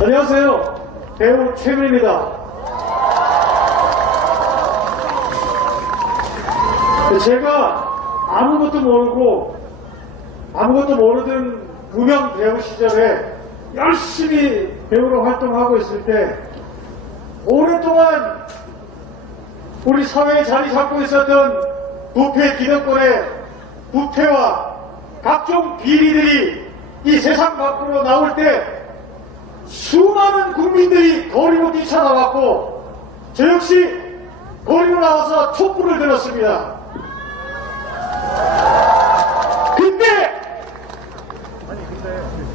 안녕하세요. 배우 최민입니다. 제가 아무것도 모르고 아무것도 모르던 무명 배우 시절에 열심히 배우로 활동하고 있을 때 오랫동안 우리 사회에 자리 잡고 있었던 부패 기득권의 부패와 각종 비리들이 이 세상 밖으로 나올 때 수많은 국민들이 거리로 뛰쳐나왔고 저 역시 거리로 나와서 촛불을 들었습니다. 근데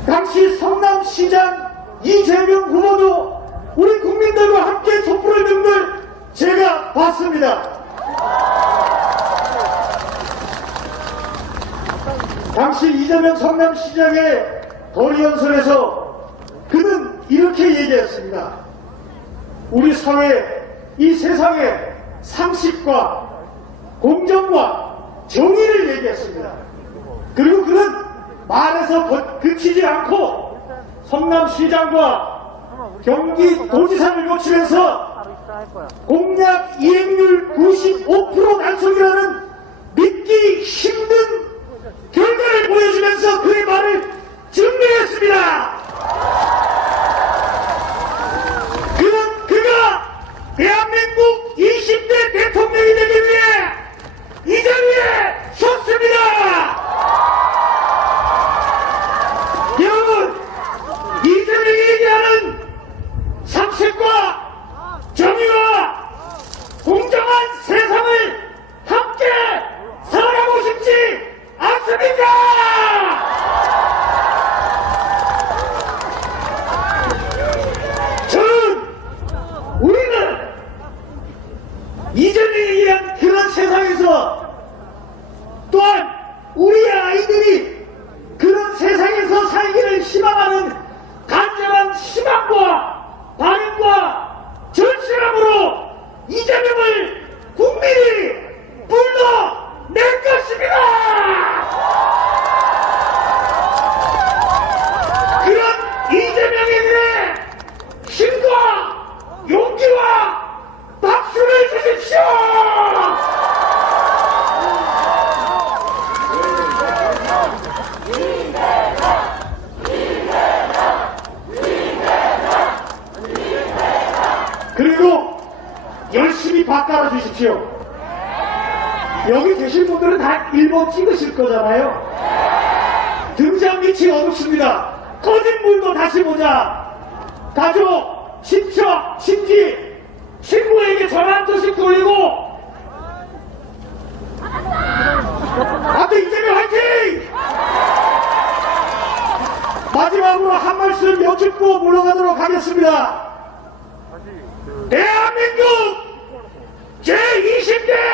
당시 성남시장 이재명 후보도 우리 국민들과 함께 촛불을 든 걸 제가 봤습니다. 당시 이재명 성남시장의 거리 연설에서 이렇게 얘기했습니다. 우리 사회, 이 세상의 상식과 공정과 정의를 얘기했습니다. 그리고 그는 말에서 거- 그치지 않고 성남시장과 경기도지사를 거치면서 공약 이행률 95% 단속이라는 믿기 힘든 결과를 보여주면서 그의 말을 증명했습니다. 그는 그가 대한민국 20대 대통령이 되기 위해 이 자리에 섰습니다. 여러분, 이재명이 얘기하는 상식과 정의와 공정한 세상을 함께 살아가고 싶지 않습니까? 저는 우리는 이전에 얘기한 그런 세상에서 또한 우리의 아이들이 그런 세상에서 살기를 희망하는 간절한 희망과 바람과 절실함으로 이재명을 국민이 불러낼 것입니다! 그런 이재명에게 힘과 용기와 박수를 주십시오! 그리고 열심히 바꿔 주십시오. 여기 계신 분들은 다 1번 찍으실 거잖아요. 등장 밑이 어둡습니다. 꺼진 불도 다시 보자. 가족, 친척, 친지, 친구에게 전화 한 통씩 돌리고 앞에 이재명 화이팅! 마지막으로 한 말씀 여쭙고 물러가도록 하겠습니다. 대한민국 제20대 대통령은